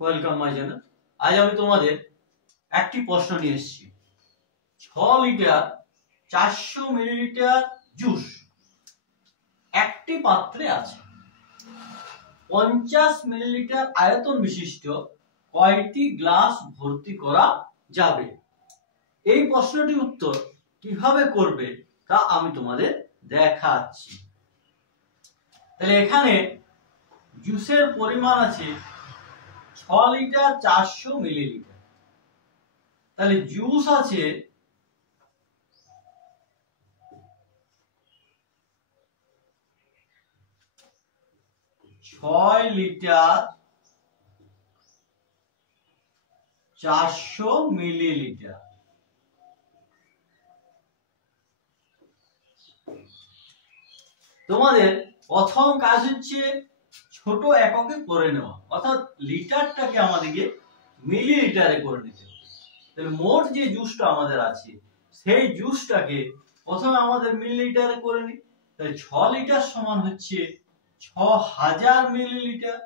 Welcome my channel. আজ আমি তোমাদের একটি প্রশ্ন নিয়ে এসেছি। 6 লিটার 400 মিলিলিটার জুস একটি পাত্রে আছে। 50 মিলিলিটার আয়তন বিশিষ্ট কয়টি গ্লাস ভর্তি করা যাবে? এই প্রশ্নটির উত্তর কিভাবে করবে তা আমি তোমাদের দেখাচ্ছি। তাহলে এখানে জুসের পরিমাণ আছে 6 লিটার 400 মিলিলিটার। তাহলে জুস আছে 6 লিটার 400 মিলিলিটার। তোমাদের প্রথম কাজ হচ্ছে ছোট এককে করে নেওয়া, অর্থাৎ লিটারটাকে আমাদেরকে মিলিলিটারে করে নিতে হবে। তাহলে মোট যে জুসটা আমাদের আছে সেই জুসটাকে প্রথমে আমাদের মিলিলিটারে করে নিই। তাহলে 6 লিটার সমান হচ্ছে 6000 মিলিলিটার।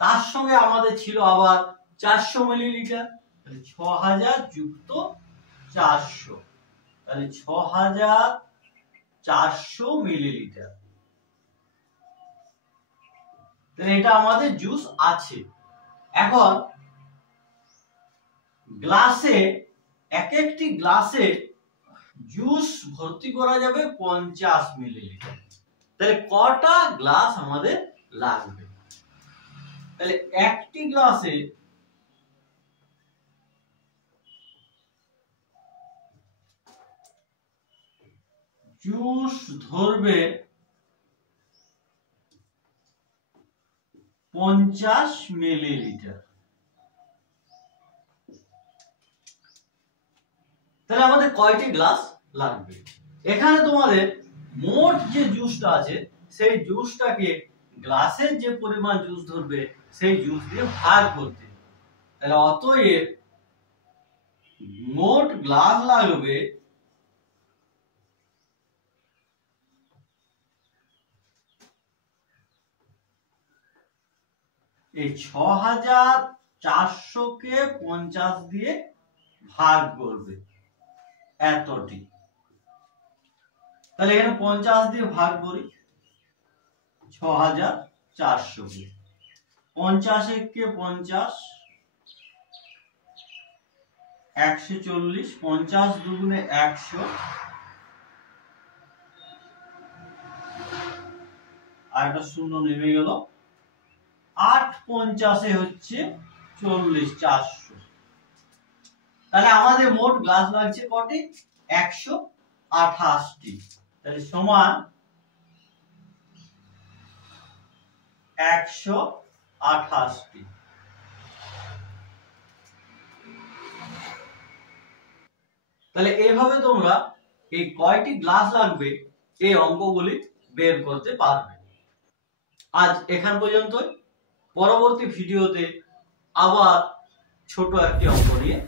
তার সঙ্গে আমাদের ছিল আবার 400 মিলিলিটার। তাহলে 6000 যুক্ত 400, তাহলে 6400 মিলিলিটার। এটা আমাদের জুস আছে। এখন গ্লাসে এক একটি গ্লাসে জুস ভর্তি করা যাবে 50 মিলিলিটার। তাহলে কটা গ্লাস আমাদের লাগবে? তাহলে একটি গ্লাসে জুস ধরবে 50 মিলিলিটার। তাহলে আমাদের কয়টি গ্লাস লাগবে? এখানে তোমাদের মোট যে জুসটা আছে সেই জুসটাকে গ্লাসের যে পরিমাণ জুস ধরবে সেই জুস দিয়ে ভাগ করতে। তাহলে অতএব মোট গ্লাস লাগবে এই 6400 কে 50 দিয়ে ভাগ করবে এতটি। তাহলে এখানে 50 দিয়ে ভাগ করি 6400 কে। 50 কে 50, 140, 50 দুগুণে 100, আর একটা শূন্য নেমে গেল। 8 50 হচ্ছে 40, 400। তাহলে আমাদের মোট গ্লাস লাগছে কটি? 128টি। তাহলে সমান 128টি। তাহলে এইভাবে তোমরা এই কয়টি গ্লাস লাগবে এই অঙ্কগুলি বের করতে পারবে। আজ এখান পর্যন্তই। পরবর্তী ভিডিওতে আবার ছোট একটি অঙ্ক নিয়ে